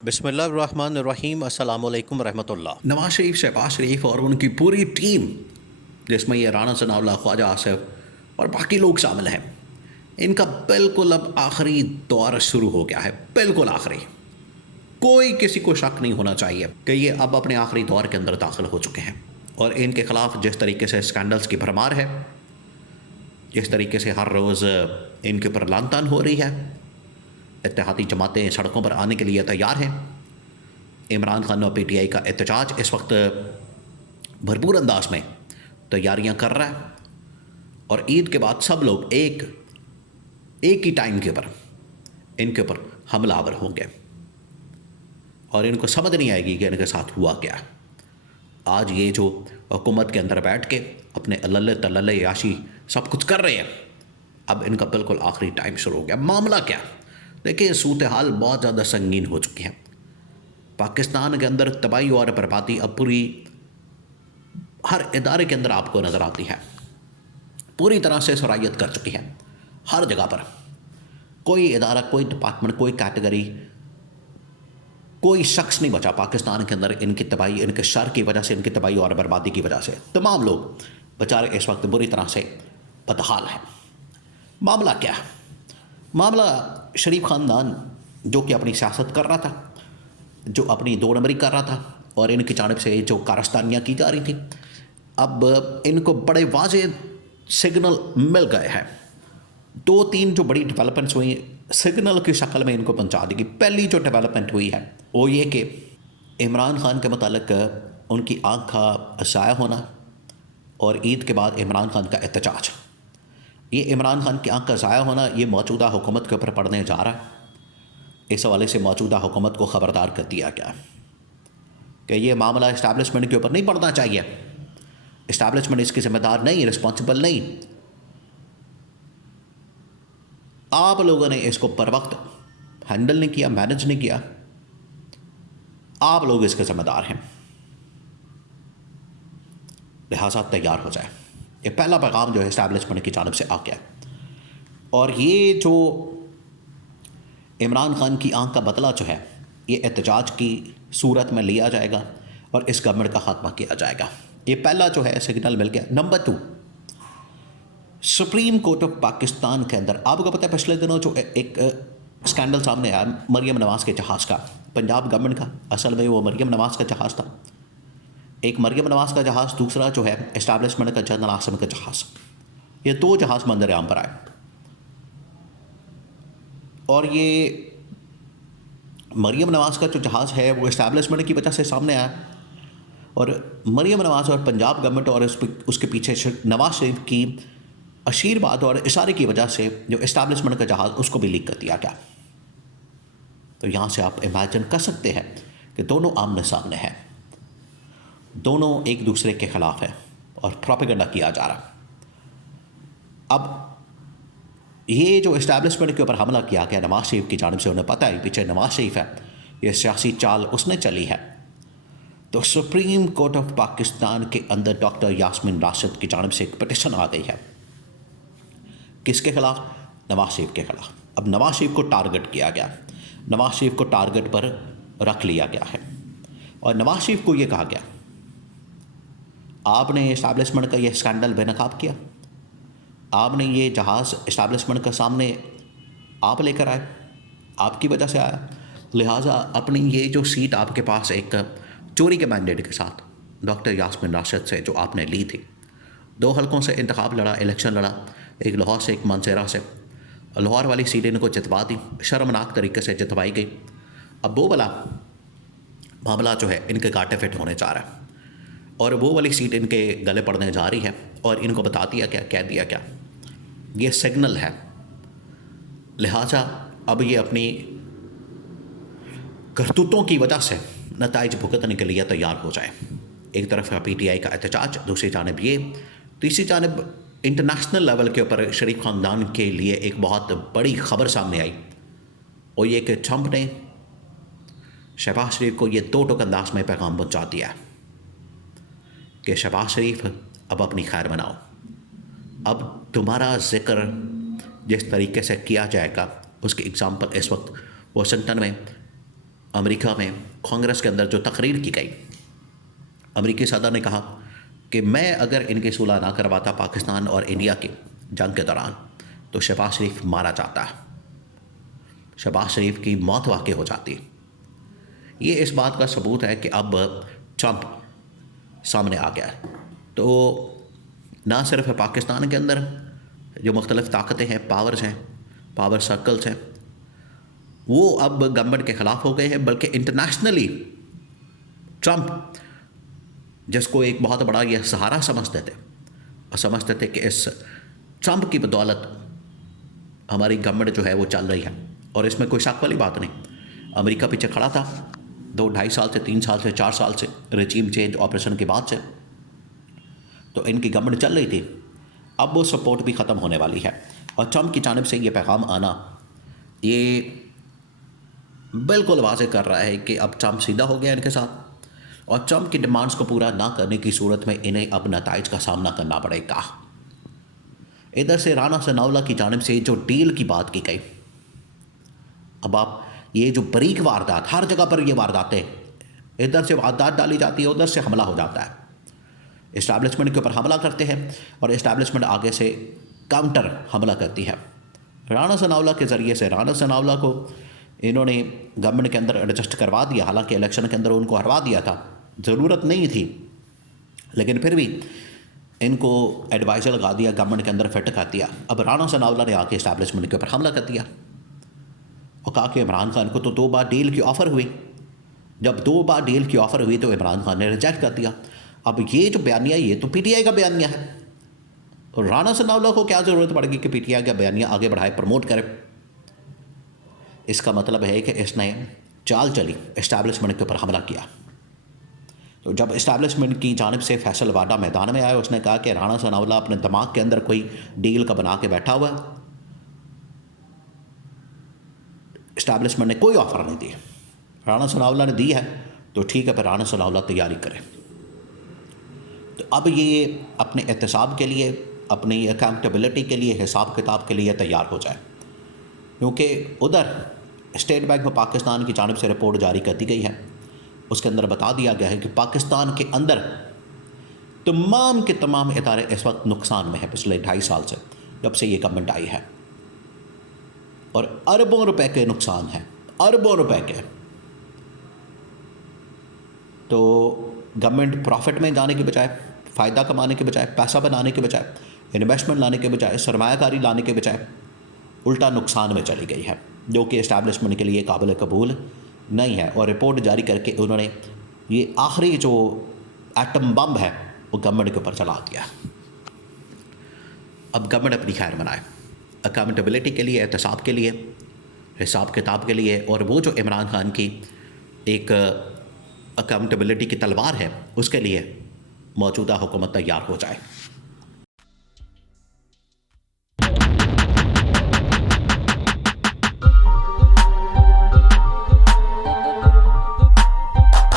बिस्मिल्लाहिर्रहमानिर्रहीम अस्सलाम वालेकुम रहमतुल्लाह। नवाज शरीफ, शहबाज शरीफ और उनकी पूरी टीम, जिसमें ये राना सनाउल्लाह, ख्वाजा आसिफ और बाकी लोग शामिल हैं, इनका बिल्कुल अब आखिरी दौर शुरू हो गया है। बिल्कुल आखिरी। कोई किसी को शक नहीं होना चाहिए कि ये अब अपने आखिरी दौर के अंदर दाखिल हो चुके हैं। और इनके खिलाफ जिस तरीके से स्कैंडल्स की भरमार है, जिस तरीके से हर रोज़ इनके ऊपर लानतान हो रही है, इत्तेहादी जमातें सड़कों पर आने के लिए तैयार हैं। इमरान खान और पीटीआई का एहतजाज इस वक्त भरपूर अंदाज में तैयारियां कर रहा है। और ईद के बाद सब लोग एक ही टाइम के ऊपर इनके ऊपर हमलावर होंगे और इनको समझ नहीं आएगी कि इनके साथ हुआ क्या। आज ये जो हुकूमत के अंदर बैठ के अपने अल्ले तल्ले याशी सब कुछ कर रहे हैं, अब इनका बिल्कुल आखिरी टाइम शुरू हो गया। मामला क्या? देखिए, सूरत हाल बहुत ज़्यादा संगीन हो चुकी है। पाकिस्तान के अंदर तबाही और बर्बादी अब पूरी हर इदारे के अंदर आपको नज़र आती है। पूरी तरह से सरायत कर चुकी है। हर जगह पर कोई इदारा, कोई डिपार्टमेंट, कोई कैटेगरी, कोई शख्स नहीं बचा पाकिस्तान के अंदर इनकी तबाही, इनके शर की वजह से, इनकी तबाही और बर्बादी की वजह से। तमाम लोग बेचारे इस वक्त बुरी तरह से बदहाल हैं। मामला क्या है? मामला शरीफ ख़ानदान जो कि अपनी सियासत कर रहा था, जो अपनी दो नंबरी कर रहा था, और इनकी जानिब से जो कारस्तानियाँ की जा रही थी, अब इनको बड़े वाज़ेह सिग्नल मिल गए हैं। दो तीन जो बड़ी डेवलपमेंट्स हुई सिग्नल की शक्ल में इनको पहुंचा देगी। पहली जो डेवलपमेंट हुई है वो ये कि इमरान खान के मुतालिक उनकी आँख का ज़ाया होना और ईद के बाद इमरान खान का एहतजाज। ये इमरान खान की आँख का ज़ाया होना ये मौजूदा हुकूमत के ऊपर पड़ने जा रहा है। इस हवाले से मौजूदा हुकूमत को ख़बरदार कर दिया गया कि ये मामला इस्टेब्लिशमेंट के ऊपर नहीं पड़ना चाहिए। इस्टेब्लिशमेंट इसकी ज़िम्मेदार नहीं, रिस्पॉन्सिबल नहीं। आप लोगों ने इसको पर वक्त हैंडल नहीं किया, मैनेज नहीं किया। आप लोग इसके ज़िम्मेदार हैं, लिहाजा तैयार हो जाए। ये पहला पैगाम जो है इस्टेब्लिशमेंट की जानिब से आ गया। और ये जो इमरान खान की आंख का बदला जो है, ये एहतजाज की सूरत में लिया जाएगा और इस गवर्नमेंट का खात्मा किया जाएगा। ये पहला जो है सिग्नल मिल गया। Number 2, supreme court of Pakistan के अंदर आपको पता है पिछले दिनों जो एक स्कैंडल सामने आया मरियम नवाज़ के जहाज़ का, पंजाब गवर्नमेंट का। असल में वो मरियम नवाज़ का जहाज़ था। एक मरियम नवाज़ का जहाज़, दूसरा जो है इस्टेब्लिशमेंट का जनरल आसिम का जहाज़। ये दो जहाज़ मंजर आम पर आए और ये मरियम नवाज़ का जो जहाज़ है वो इस्टेब्लिशमेंट की वजह से सामने आया। और मरियम नवाज़ और पंजाब गवर्नमेंट और उसके पीछे नवाज शरीफ की आशीर्वाद और इशारे की वजह से जो इस्टेब्लिशमेंट का जहाज़, उसको भी लीक कर दिया गया। तो यहाँ से आप इमेजिन कर सकते हैं कि दोनों आमने सामने हैं, दोनों एक दूसरे के ख़िलाफ़ हैं और प्रोपेगेंडा किया जा रहा। अब ये जो इस्टेब्लिशमेंट के ऊपर हमला किया गया नवाज शरीफ की जानिब से, उन्हें पता है पीछे नवाज शरीफ है, ये सियासी चाल उसने चली है। तो सुप्रीम कोर्ट ऑफ पाकिस्तान के अंदर डॉक्टर यास्मीन राशिद की जानिब से एक पिटिशन आ गई है। किसके खिलाफ? नवाज शरीफ के खिलाफ। अब नवाज शरीफ को टारगेट किया गया, नवाज शरीफ को टारगेट पर रख लिया गया है और नवाज शरीफ को यह कहा गया, आपने इस्टेब्लिशमेंट का यह स्कैंडल बेनकाब किया, आपने ये जहाज़ इस्टेब्लिशमेंट के सामने आप लेकर आए, आपकी वजह से आया। लिहाजा अपनी ये जो सीट आपके पास एक चोरी के मैंडेट के साथ डॉक्टर यास्मीन राशिद से जो आपने ली थी, 2 हलकों से इंतखाब लड़ा, इलेक्शन लड़ा, एक लाहौर से, एक मानसेरा से। लाहौर वाली सीट इनको जितवा दी, शर्मनाक तरीके से जितवाई गई। अब वो वाला मामला जो है इनके गाटे फिट होने जा रहा है और वो वाली सीट इनके गले पड़ने जा रही है। और इनको बता दिया क्या, कह दिया क्या, ये सिग्नल है। लिहाजा अब ये अपनी करतूतों की वजह से नताइज भुगतने के लिए तैयार हो जाए। एक तरफ है पीटीआई का एहतजाज, दूसरी जानब ये, तीसरी जानब इंटरनेशनल लेवल के ऊपर शरीफ ख़ानदान के लिए एक बहुत बड़ी ख़बर सामने आई, और ये कि ट्रंप ने शहबाज शरीफ को ये 2 टोक अंदाज में पैगाम पहुँचा दिया कि शहबाज शरीफ अब अपनी खैर बनाओ, अब तुम्हारा ज़िक्र जिस तरीके से किया जाएगा उसकी एग्ज़ाम्पल इस वक्त वाशिंगटन में अमेरिका में कांग्रेस के अंदर जो तकरीर की गई, अमेरिकी सदर ने कहा कि मैं अगर इनकी सुलह ना करवाता पाकिस्तान और इंडिया की जंग के दौरान तो शहबाज शरीफ मारा जाता, शहबाज शरीफ की मौत वाक़ई हो जाती। ये इस बात का सबूत है कि अब ट्रंप सामने आ गया है। तो ना सिर्फ पाकिस्तान के अंदर जो मुख्तलिफ़ ताकतें हैं, पावर्स हैं, पावर सर्कल्स हैं, वो अब गवर्नमेंट के ख़िलाफ़ हो गए हैं, बल्कि इंटरनेशनली ट्रंप जिसको एक बहुत बड़ा यह सहारा समझते थे और समझते थे कि इस ट्रंप की बदौलत हमारी गवर्नमेंट जो है वो चल रही है, और इसमें कोई शक वाली बात नहीं। अमेरिका पीछे खड़ा था 2-2.5 साल से, 3 साल से, 4 साल से, रेजिम चेंज ऑपरेशन के बाद से तो इनकी गवर्नमेंट चल रही थी। अब वो सपोर्ट भी ख़त्म होने वाली है और ट्रंप की जानिब से ये पैगाम आना ये बिल्कुल वाज़े कर रहा है कि अब ट्रंप सीधा हो गया इनके साथ, और ट्रंप की डिमांड्स को पूरा ना करने की सूरत में इन्हें अब नताइज का सामना करना पड़ेगा। इधर से राना सनाउल्लाह की जानिब से जो डील की बात की गई, अब आप ये जो बरीक वारदात, हर जगह पर ये वारदातें, इधर से वारदात डाली जाती है, उधर से हमला हो जाता है, इस्टेब्लिशमेंट के ऊपर हमला करते हैं और इस्टेब्लिशमेंट आगे से काउंटर हमला करती है। राना सनाउल्लाह के ज़रिए से राना सनाउल्लाह को इन्होंने गवर्नमेंट के अंदर एडजस्ट करवा दिया, हालांकि इलेक्शन के अंदर उनको हरवा दिया था, ज़रूरत नहीं थी, लेकिन फिर भी इनको एडवाइज़र लगा दिया, गवर्नमेंट के अंदर फिट कर दिया। अब राना सनाउल्लाह ने आके इस्टेब्लिशमेंट के ऊपर हमला कर दिया और कहा कि इमरान खान को तो 2 बार डील की ऑफ़र हुई, जब 2 बार डील की ऑफ़र हुई तो इमरान खान ने रिजेक्ट कर दिया। अब ये जो बयानिया, ये तो पीटीआई का बयानिया है, तो राना सनाउल्लाह को क्या ज़रूरत पड़ेगी कि पीटीआई का बयानिया आगे बढ़ाए, प्रमोट करे। इसका मतलब है कि इसने चाल चली, इस्टेब्लिशमेंट के ऊपर हमला किया। तो जब इस्टेब्लिशमेंट की जानिब से फैसल वाडा मैदान में आया, उसने कहा कि राना सनाउल्लाह अपने दिमाग के अंदर कोई डील का बना के बैठा हुआ है, इस्टेब्लिशमेंट ने कोई ऑफ़र नहीं दी, राना सनाउल्लाह ने दी है तो ठीक है, फिर राना सनाउल्लाह तैयारी करे। तो अब ये अपने एहतसाब के लिए, अपनी अकाउंटेबिलिटी के लिए, हिसाब किताब के लिए तैयार हो जाए, क्योंकि उधर स्टेट बैंक ऑफ पाकिस्तान की जानिब से रिपोर्ट जारी कर दी गई है, उसके अंदर बता दिया गया है कि पाकिस्तान के अंदर तमाम के तमाम इदारे इस वक्त नुकसान में है पिछले 2.5 साल से, जब से ये गवर्नमेंट आई है, और अरबों रुपए के नुकसान हैं, अरबों रुपए के। तो गवर्नमेंट प्रॉफिट में जाने के बजाय, फ़ायदा कमाने के बजाय, पैसा बनाने के बजाय, इन्वेस्टमेंट लाने के बजाय, सरमायाकारी लाने के बजाय उल्टा नुकसान में चली गई है, जो कि इस्टेब्लिशमेंट के लिए काबिल कबूल नहीं है। और रिपोर्ट जारी करके उन्होंने ये आखिरी जो एटम बम है वो गवर्नमेंट के ऊपर चला दिया। अब गवर्नमेंट अपनी खैर मनाए, अकाउंटेबिलिटी के लिए, एहतसाब के लिए, हिसाब किताब के लिए, और वो जो इमरान खान की एक अकाउंटेबिलिटी की तलवार है उसके लिए मौजूदा हुकूमत तैयार हो जाए।